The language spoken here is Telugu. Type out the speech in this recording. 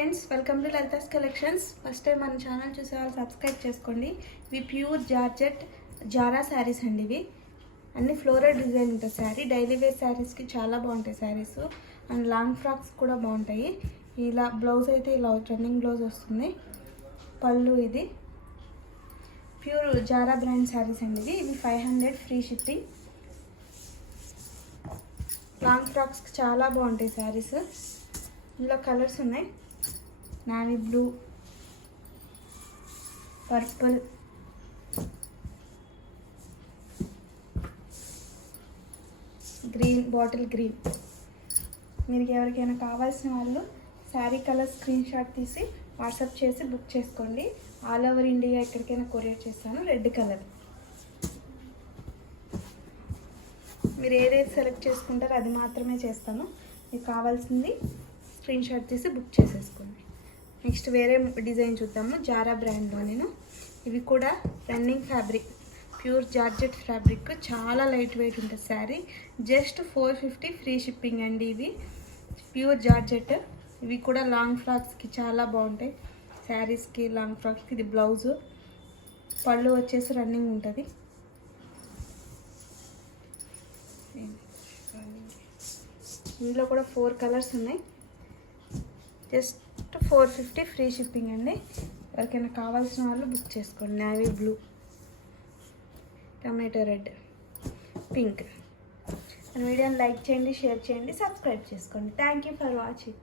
Friends, welcome to Lalitha's collections. First time మన ఛానల్ చూసే వాళ్ళు సబ్స్క్రైబ్ చేసుకోండి. ఇవి ప్యూర్ జార్జెట్ జారా శారీస్ అండి. ఇవి అన్ని ఫ్లోరల్ డిజైన్ ఉంటుంది శారీ. డైలీ వేర్ శారీస్కి చాలా బాగుంటాయి శారీస్. అండ్ లాంగ్ ఫ్రాక్స్ కూడా బాగుంటాయి. ఇలా బ్లౌజ్ అయితే ఇలా రన్నింగ్ బ్లౌజ్ వస్తుంది. పళ్ళు ఇది ప్యూర్ జారా బ్రాండ్ శారీస్ అండి. ఇవి 500 ఫ్రీ షిప్పింగ్. లాంగ్ ఫ్రాక్స్కి చాలా బాగుంటాయి శారీస్. ఇందులో కలర్స్ ఉన్నాయి. Navy blue, purple, green, bottle green. మీరు ఎవరికైనా కావాల్సిన వాళ్ళు శారీ కలర్ స్క్రీన్ షాట్ తీసి వాట్సాప్ చేసి బుక్ చేసుకోండి. ఆల్ ఓవర్ ఇండియా ఎక్కడికైనా కొరియర్ చేస్తాను. Red colour. మీరు ఏదైతే సెలెక్ట్ చేసుకుంటారో అది మాత్రమే చేస్తాను. మీకు కావాల్సింది స్క్రీన్ షాట్ తీసి బుక్ చేసేసుకోండి. నెక్స్ట్ వేరే డిజైన్ చూద్దాము. జారా బ్రాండ్లో నేను ఇవి కూడా running fabric, pure georgette fabric. చాలా లైట్ వెయిట్ ఉంటుంది శారీ. జస్ట్ 450 ఫ్రీ షిప్పింగ్ అండి. ఇవి ప్యూర్ జార్జెట్. ఇవి కూడా లాంగ్ ఫ్రాక్స్కి చాలా బాగుంటాయి. శారీస్కి, లాంగ్ ఫ్రాక్స్కి. ఇది బ్లౌజు. పళ్ళు వచ్చేసి రన్నింగ్ ఉంటుంది. ఇందులో కూడా 4 కలర్స్ ఉన్నాయి. జస్ట్ 450 ఫ్రీ షిప్పింగ్ అండి. ఎవరికైనా కావాల్సిన వాళ్ళు బుక్ చేసుకోండి. Navy blue, tomato red, pink. వీడియోని లైక్ చేయండి, షేర్ చేయండి, సబ్స్క్రైబ్ చేసుకోండి. Thank you for watching.